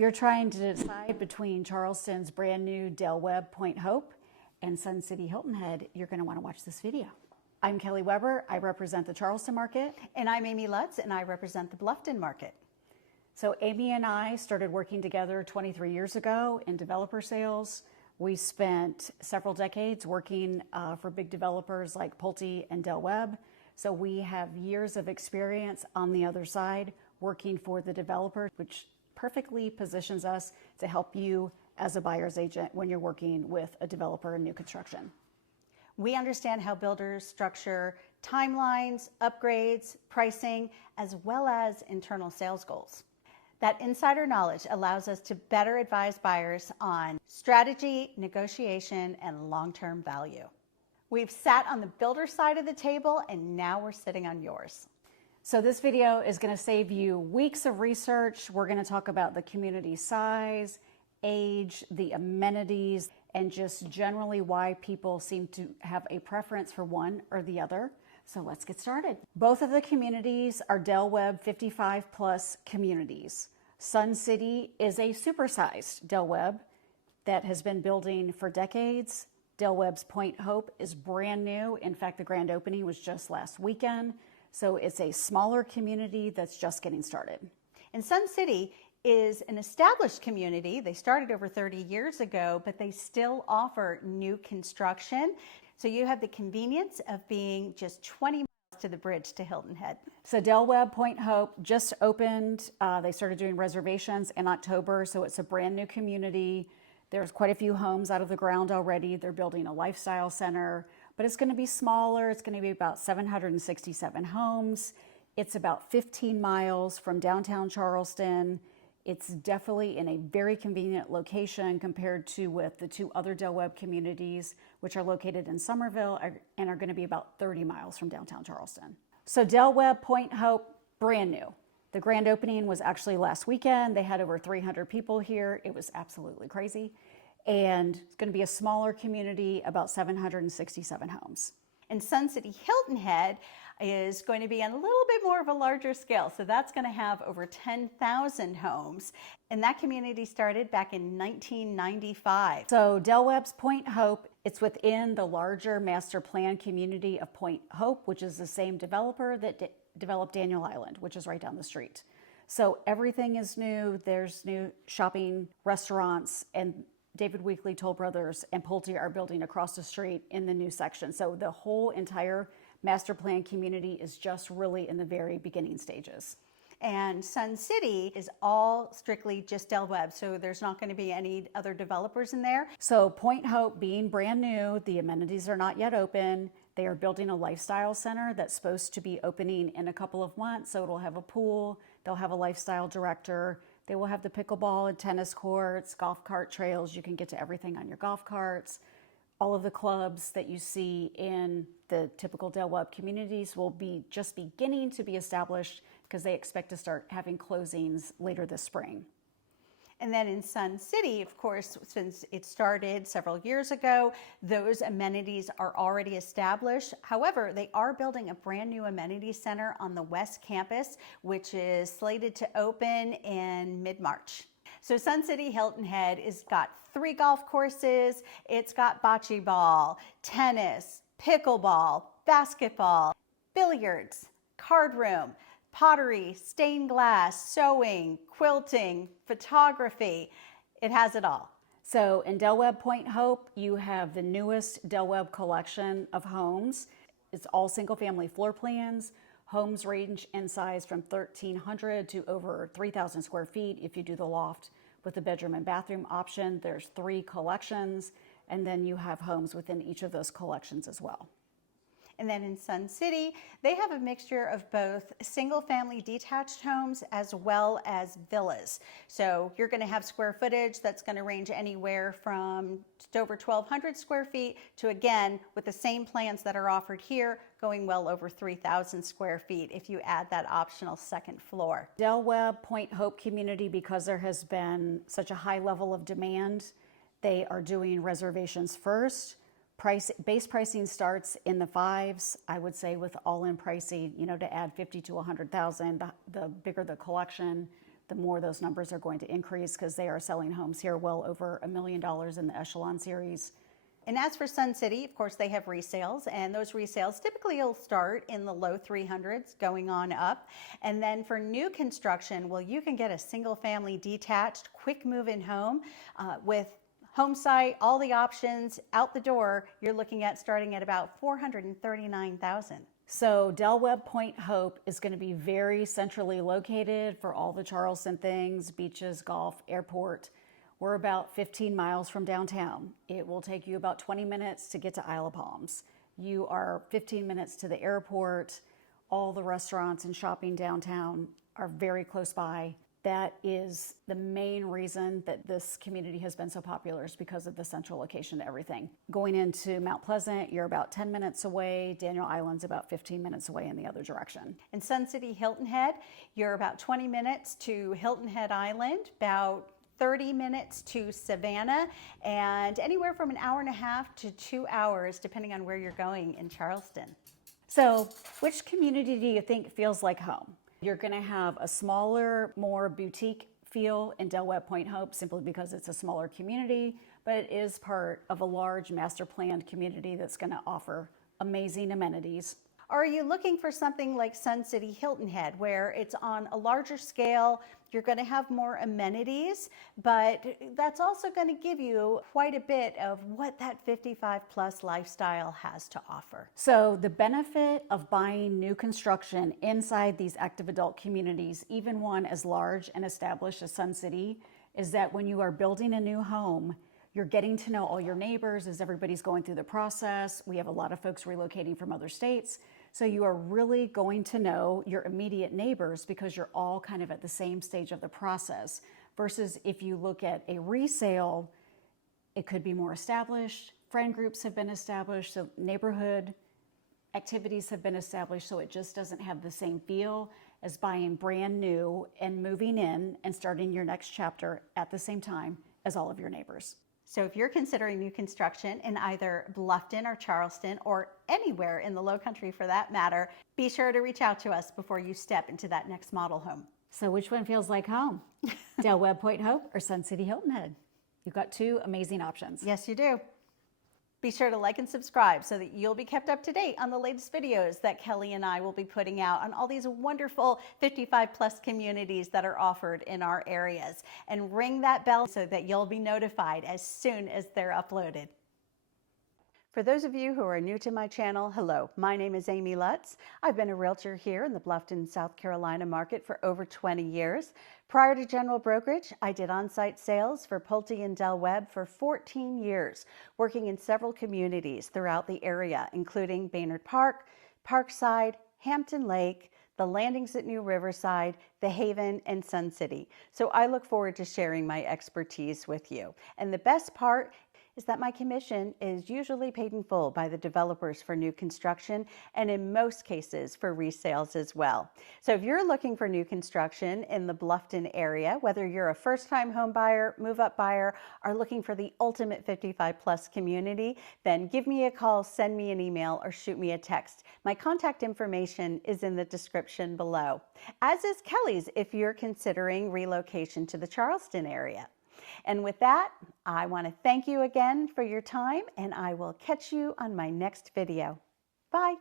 you're trying to decide between Charleston's brand new Webb Point Hope and Sun City Hilton Head, you're going to want to watch this video. I'm Kelly Weber. I represent the Charleston market. And I'm Amy Lutz, and I represent the Bluffton market. So Amy and I started working together 23 years ago in developer sales. We spent several decades working for big developers like Pulte and Webb. So we have years of experience on the other side working for the developer, which perfectly positions us to help you as a buyer's agent when you're working with a developer in new construction. We understand how builders structure timelines, upgrades, pricing, as well as internal sales goals. That insider knowledge allows us to better advise buyers on strategy, negotiation, and long-term value. We've sat on the builder side of the table, and now we're sitting on yours. So this video is going to save you weeks of research. We're going to talk about the community size, age, the amenities, and just generally why people seem to have a preference for one or the other. So let's get started. Both of the communities are Webb 55 plus communities. Sun City is a supersized Webb that has been building for decades. Webb's Point Hope is brand new. In fact, the grand opening was just last weekend. So it's a smaller community that's just getting started. And Sun City is an established community. They started over 30 years ago, but they still offer new construction. So you have the convenience of being just 20 miles to the bridge to Hilton Head. So Webb Point Hope just opened. They started doing reservations in October, so it's a brand new community. There's quite a few homes out of the ground already. They're building a lifestyle center, but it's going to be smaller. It's going to be about 767 homes. It's about 15 miles from downtown Charleston. It's definitely in a very convenient location compared to with the two other Webb communities, which are located in Somerville and are going to be about 30 miles from downtown Charleston. So Webb Point Hope, brand new. The grand opening was actually last weekend. They had over 300 people here. It was absolutely crazy. And it's going to be a smaller community, about 767 homes. And Sun City Hilton Head is going to be on a little bit more of a larger scale. So that's going to have over 10,000 homes. And that community started back in 1995. So Webb's Point Hope, it's within the larger master plan community of Point Hope, which is the same developer that developed Daniel Island, which is right down the street. So everything is new. There's new shopping, restaurants, and David Weekley, Toll Brothers, and Pulte are building across the street in the new section. So the whole entire master plan community is just really in the very beginning stages. And Sun City is all strictly just Webb, so there's not going to be any other developers in there. So Point Hope being brand new, the amenities are not yet open. They are building a lifestyle center that's supposed to be opening in a couple of months. So it'll have a pool, they'll have a lifestyle director, they will have the pickleball and tennis courts, golf cart trails. You can get to everything on your golf carts. All of the clubs that you see in the typical Webb communities will be just beginning to be established because they expect to start having closings later this spring. And then in Sun City, of course, since it started several years ago, those amenities are already established. However, they are building a brand new amenity center on the West Campus, which is slated to open in mid-March. So Sun City Hilton Head has got 3 golf courses. It's got bocce ball, tennis, pickleball, basketball, billiards, card room, pottery, stained glass, sewing, quilting, photography. It has it all. So in Webb Point Hope, you have the newest Webb collection of homes. It's all single family floor plans. Homes range in size from 1,300 to over 3,000 square feet. If you do the loft with the bedroom and bathroom option, there's 3 collections, and then you have homes within each of those collections as well. And then in Sun City, they have a mixture of both single-family detached homes as well as villas. So you're going to have square footage that's going to range anywhere from just over 1,200 square feet to, again, with the same plans that are offered here, going well over 3,000 square feet if you add that optional second floor. Webb Point Hope community, because there has been such a high level of demand, they are doing reservations first. Base pricing starts in the 5s. I would say with all-in pricing, to add 50 to 100,000, the bigger the collection, the more those numbers are going to increase because they are selling homes here well over $1 million in the Echelon series. And as for Sun City, of course, they have resales, and those resales typically will start in the low 300s going on up. And then for new construction, well, you can get a single family detached, quick move-in home with home site, all the options out the door. You're looking at starting at about $439,000. So Webb Point Hope is going to be very centrally located for all the Charleston things, beaches, golf, airport. We're about 15 miles from downtown. It will take you about 20 minutes to get to Isle of Palms. You are 15 minutes to the airport. All the restaurants and shopping downtown are very close by. That is the main reason that this community has been so popular, is because of the central location to everything. Going into Mount Pleasant, you're about 10 minutes away. Daniel Island's about 15 minutes away in the other direction. In Sun City Hilton Head, you're about 20 minutes to Hilton Head Island, about 30 minutes to Savannah, and anywhere from an hour and a half to 2 hours, depending on where you're going in Charleston. So which community do you think feels like home? You're going to have a smaller, more boutique feel in Webb Point Hope simply because it's a smaller community, but it is part of a large master planned community that's going to offer amazing amenities. Are you looking for something like Sun City Hilton Head, where it's on a larger scale, you're going to have more amenities, but that's also going to give you quite a bit of what that 55 plus lifestyle has to offer? So the benefit of buying new construction inside these active adult communities, even one as large and established as Sun City, is that when you are building a new home, you're getting to know all your neighbors as everybody's going through the process. We have a lot of folks relocating from other states. So you are really going to know your immediate neighbors because you're all kind of at the same stage of the process. Versus if you look at a resale, it could be more established. Friend groups have been established, so neighborhood activities have been established, so it just doesn't have the same feel as buying brand new and moving in and starting your next chapter at the same time as all of your neighbors. So if you're considering new construction in either Bluffton or Charleston, or anywhere in the Lowcountry for that matter, be sure to reach out to us before you step into that next model home. So which one feels like home? Webb Point Hope or Sun City Hilton Head? You've got two amazing options. Yes, you do. Be sure to like and subscribe so that you'll be kept up to date on the latest videos that Kelly and I will be putting out on all these wonderful 55 plus communities that are offered in our areas. And ring that bell so that you'll be notified as soon as they're uploaded. For those of you who are new to my channel, hello, my name is Amy Lutz. I've been a realtor here in the Bluffton, South Carolina market for over 20 years. Prior to general brokerage, I did on-site sales for Pulte and Webb for 14 years, working in several communities throughout the area, including Baynard Park, Parkside, Hampton Lake, the landings at New Riverside, the Haven, and Sun City. So I look forward to sharing my expertise with you. And the best part is that my commission is usually paid in full by the developers for new construction, and in most cases for resales as well. So if you're looking for new construction in the Bluffton area, whether you're a first-time home buyer, move-up buyer, or looking for the ultimate 55 plus community, then give me a call, send me an email, or shoot me a text. My contact information is in the description below, as is Kelly's if you're considering relocation to the Charleston area. And with that, I want to thank you again for your time, and I will catch you on my next video. Bye.